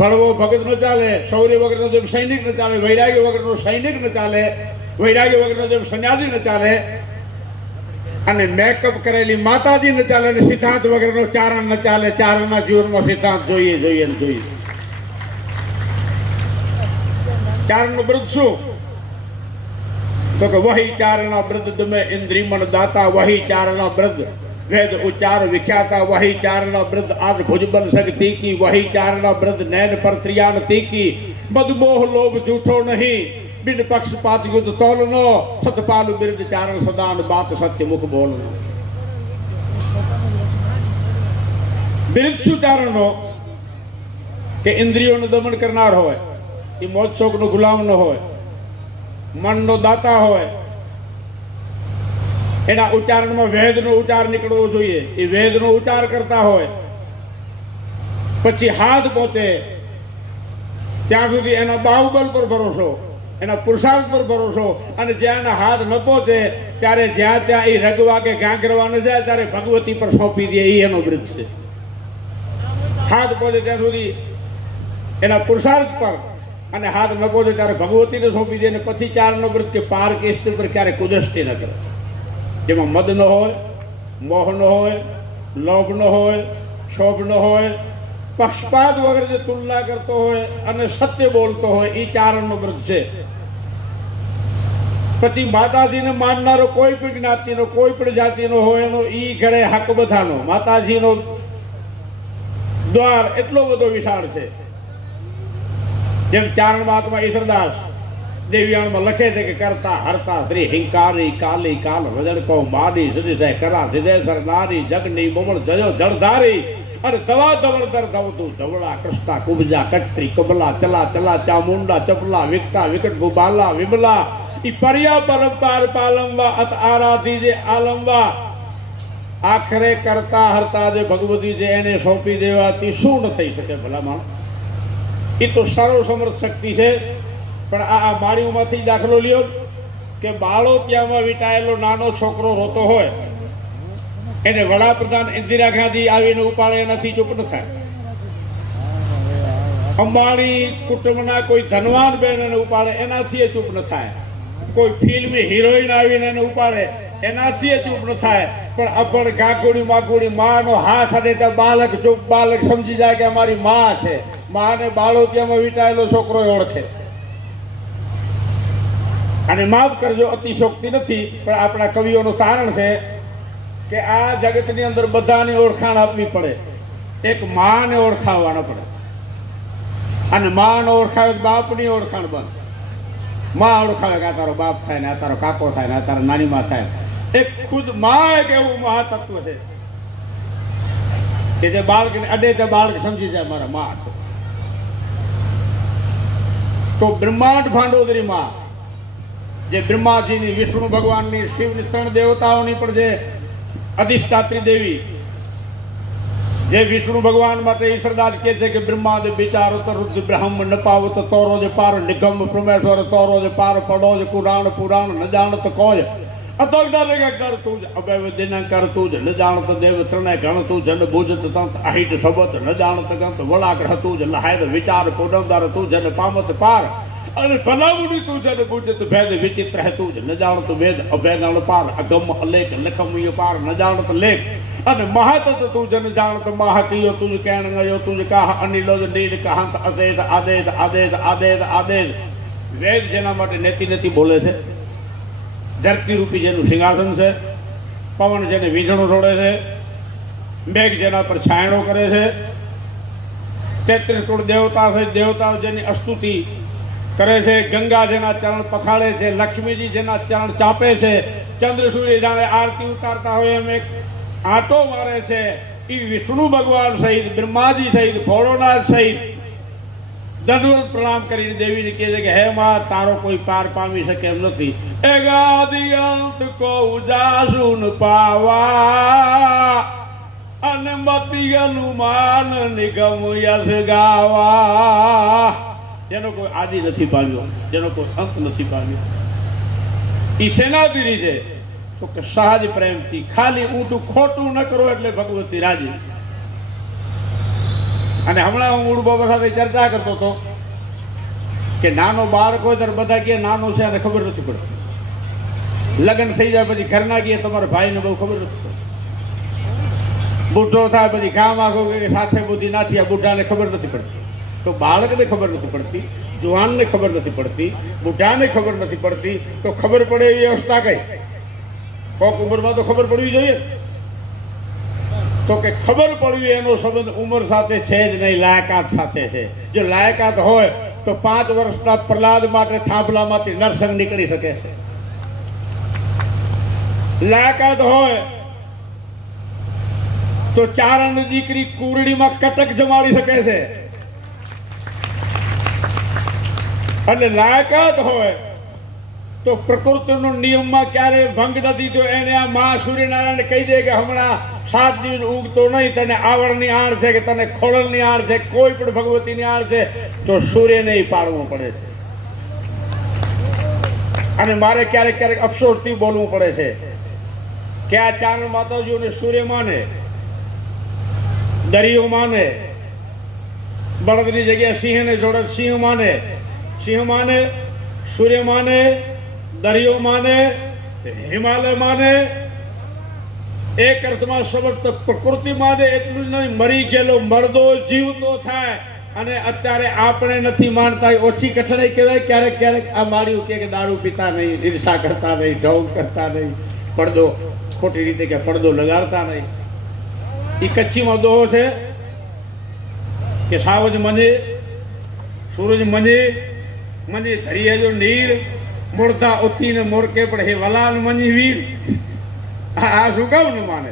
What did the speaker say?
ફળવો ભગત ન ચાલે, શૌર્ય વગરનો જેમ સૈનિક ન ચાલે, વૈરાગ્ય વગરનો સૈનિક ન ચાલે, વૈરાગ્ય વગરનો જેમ સંન્યાસી ન ચાલે, અને મેકઅપ કરેલી માતાજી ન ચાલે, અને સિદ્ધાંત વગરનો ચારણ ન ચાલે. ચારણના જીવનમાં સિદ્ધાંત જોઈએ જોઈએ ને જોઈએ. ચારણનું વ્રત શું? તો કે વહી ચારણા વ્રત દમે ઇન્દ્રિમન દાતા, વહી ચારણા વ્રત વેદ ઉચ્ચાર વિખ્યાતા, વહી ચારણા વ્રત આજ ભુજબલ શક્તિ કી, વહી ચારણા વ્રત નૈન પર ત્રિયાન તીકી, મદમોહ લોભ જૂઠો નહીં, બિન પક્ષપાત યુદ્ધ તોલનો, સતપાલુ બિરદ ચારણ સદાન બાત સત્ય મુખ બોલનો. બિરદ શું ચારણનો? કે ઇન્દ્રિયોનું દમન કરનાર હોય, એ મોજ શોખનો ગુલામ ન હોય, મનનો દાતા હોય, એના ઉચ્ચારણમાં વેદનો ઉચ્ચાર નીકળવો જોઈએ, એ વેદનો ઉચ્ચાર કરતા હોય, પછી હાથ પહોંચે ત્યાં સુધી એના બાહુબલ પર ભરોસો, એના પુરુષાર્થ પર ભરોસો, અને જ્યાં એના હાથ ન પહોંચે ત્યારે જ્યાં ત્યાં એ રગવા કે ગાંગરવા ન જાય ત્યારે ભગવતી પર સોંપી દે. એ એનો વ્રત છે. હાથ પહોંચે ત્યાં સુધી એના પુરુષાર્થ પર, અને હાથ ન પહોંચે ત્યારે ભગવતીને સોંપી દે. અને પછી ચારનો વ્રત કે પાર કે સ્ત્રી પર ક્યારે કુદૃષ્ટિ ન કરે, જેમાં મદ ન હોય, મોહ ન હોય, લોભ ન હોય, શોભ ન હોય, પક્ષપાત વગર જે તુલના કરતો હોય અને સત્ય બોલતો હોય, એ ચારણનો વ્રત છે. પછી માતાજીને માનનારો કોઈ પણ જ્ઞાતિનો, કોઈ પણ જાતિનો હોય, એનો ઈ ઘરે હક બધાનો. માતાજીનો દ્વાર એટલો બધો વિશાળ છે. જેમ ચારણ મહાત્મા ઈશ્વરદાસ દેવ્યાણમાં લખે છે કે કરતા હરતા શ્રી હિંકારી કાલી કાલ વજન કહો મારી સુધી જાય કરા હૃદય સરનારી જગની બમણ જયો જળધારી, અને દવા દવળદર દવતું ધવળા કૃષ્ણા કુબજા કટરી કબલા ચલા ચલા ચામુંડા ચપલા વિકટા વિકટ ગુબાલા વિમલા, ઈ પર્યા પરંપાર પાલંબા અત આરાધી જે આલંબા. આખરે કરતા હરતા જે ભગવતી જે એને સોંપી દેવાથી શું ન થઈ શકે ભલામાં? એ તો સર્વ સમર્થ શક્તિ છે. પણ આ માળીઓમાંથી દાખલો લ્યો કે બાળોતિયામાં વીંટાયેલો નાનો છોકરો રોતો હોય, એને વડાપ્રધાન ઇન્દિરા ગાંધી આવીને ઉપાડે, એનાથી ચૂપ ન થાય. અંબાણી કુટુંબના કોઈ ધનવાન બેન એને ઉપાડે, એનાથી ચૂપ ન થાય. કોઈ ફિલ્મી હિરોઈન આવીને એને ઉપાડે, એનાથી ચૂપ ન થાય. પણ અભણ ગાગુડી માગુડી માનો હાથ અડે ત્યાં બાલક ચૂપ, બાલક સમજી જાય કે અમારી માં છે. માને બાળોતિયામાં વીંટાયેલો છોકરો ઓળખે. અને માફ કરજો, અતિશોક્તિ નથી, પણ આપણા કવિઓનું તારણ છે કે આ જગતની અંદર બધાની ઓળખાણ આપવી પડે. એક માને ઓળખાવવાનો પડે, અને માનો ઓળખાવે બાપની ઓળખાણ બંધ. માં ઓળખાવે કે આ તારો બાપ થાય ને, આ તારો કાકો થાય ને, આ તારો નાની માં થાય. એક ખુદ માં એક એવું મહાતત્વ છે કે જે બાળકને અડે તે બાળક સમજી જાય મારા માં છે. તો બ્રહ્માંડ ભાંડોદરી માં, જે બ્રહ્માજીની, વિષ્ણુ ભગવાનની, શિવની, ત્રણ દેવતાઓની પણ જે અધિષ્ઠાત્રી દેવી, જે વિષ્ણુ ભગવાન માટે ઈશ્વરદાસ કહે છે કે બ્રહ્માદ વિચારો તો રુદ્ર બ્રહ્મ ન પાવત તોરો જ પાર નિગમ પ્રમેશ્વર તોરો જ પાર પડો જ કુરાણ પુરાણ ન જાણત કોઈ અતોગ ડર તું જ અભય દિનાકર તું જ ન જાણત દેવ ત્રણે ગણ તું જન ભુજત તંત અહિત શબત ન જાણત ગંત વલાગ્રહ તું જ લહાય વિચાર પુરંદર તું જન પામત પાર, અને ભલામુની તું જન બુજત ભેદ વિચિત્ર હે તું જ ન જાણત વેદ અભેદણ પાર અગમ અલેખ લખમય પાર ન જાણત લેખ, અને મહાતત તું જન જાણત મહાકિયો તું કેણ ગયો તું કાહ અનિલો નીલ કહંત અદેદ આદેદ આદેદ આદેદ આદેદ. વેદ જેના માટે નેતિ નેતિ બોલે છે, ધરતી રૂપી જેનું સિંહાસન છે, પવન જેને વીજળો રોડે છે, મેઘ જેના પર છાયણો કરે છે, 33 દેવતા છે, દેવતાઓ જેની સ્તુતિ કરે છે, ગંગા જેના ચરણ પખાડે છે, લક્ષ્મીજી જેના ચરણ ચાપે છે, ચંદ્ર સૂર્ય જાણે આરતી ઉતારતા હોય એમ એક આંટો મારે છે. એ વિષ્ણુ ભગવાન સહિત, બ્રહ્માજી સહિત, ભોળોનાથ સહિત દંડવત પ્રણામ કરીને દેવીને કહે છે કે હે માં, તારો કોઈ પાર પામી શકે એમ નથી. એગાદિ અંત કો ઉજાસુન પાવા, અને મતિ અનુમાન નિગમ યશ ગાવા. જેનો કોઈ આદિ નથી પામ્યો, જેનો કોઈ અંત નથી પામ્યો, એ સેનાધીરી છે. તો કે સહજ પ્રેમથી ખાલી ઊંટું ખોટું ન કરો એટલે ભગવતી રાજી. અને હમણાં હું મૂળ બાબા સાથે ચર્ચા કરતો હતો કે નાનો બાળક હોય ત્યારે બધા કહે નાનો છે અને ખબર નથી પડતી. લગ્ન થઈ જાય પછી ઘરના કહે તમારા ભાઈને બહુ ખબર નથી પડતી. બુઢો થાય પછી ગામ આખો કે સાથે બુદ્ધિ નાથી આ બુઢાને ખબર નથી પડતી. તો બાળકને ખબર નથી પડતી, જુવાનને ખબર નથી પડતી, બુઢાને ખબર નથી પડતી, તો ખબર પડે એવી અવસ્થા કઈ? કોક ઉંમરમાં તો ખબર પડવી જોઈએ. તો કે ખબર પડવી એનો સંબંધ ઉંમર સાથે છે જ નહીં, લાયકાત સાથે છે. જો લાયકાત હોય તો 5 વર્ષના પ્રહલાદ માટે થાંભલામાંથી નરસંગ નીકળી શકે છે. લાયકાત હોય તો ચારણની દીકરી કુરડીમાં કટક જમાડી શકે છે. અને લાયકાત હોય તો પ્રકૃતિનો નિયમમાં ક્યારે ભંગ નથી. તો એને આ મા સૂર્યનારાયણ કહી દે કે હમણાં 7 દિવસ ઉગતો નહીં, તને આવરણની આણ છે કે તને ખોળલની આણ છે, કોઈ પણ ભગવતીની આણ છે, તો સૂર્યને પાડવું પડે છે. અને મારે ક્યારેક ક્યારેક અફસોસથી બોલવું પડે છે કે આ ચારણ માતાજીઓને સૂર્ય માને, દરિયો માને, બળદની જગ્યાએ સિંહને જોડે સિંહ માને, સિંહ માને, સૂર્ય માને, દરિયો માને, હિમાલય માને, એક અર્થમાં સમર્થ પ્રકૃતિ માને. એટલું જ નહીં, મરી ગયેલો મરદો જીવતો થાય. અને અત્યારે આપણે નથી માનતા, ઓછી કઠણાઈ કહેવાય. ક્યારેક ક્યારેક આ માળ્યું કે દારૂ પીતા નહીં, ઈર્ષા કરતા નહીં, ઢોંગ કરતા નહીં, પડદો ખોટી રીતે કે પડદો લગાડતા નહીં. એ કચ્છીમાં દોહો છે કે સાવજ મને સૂરજ મને મને ધરિયા જો નીર મોરધા ઉથીને મોરકે પણ હે વલાલ મની વીર. આ શું કહું ને માને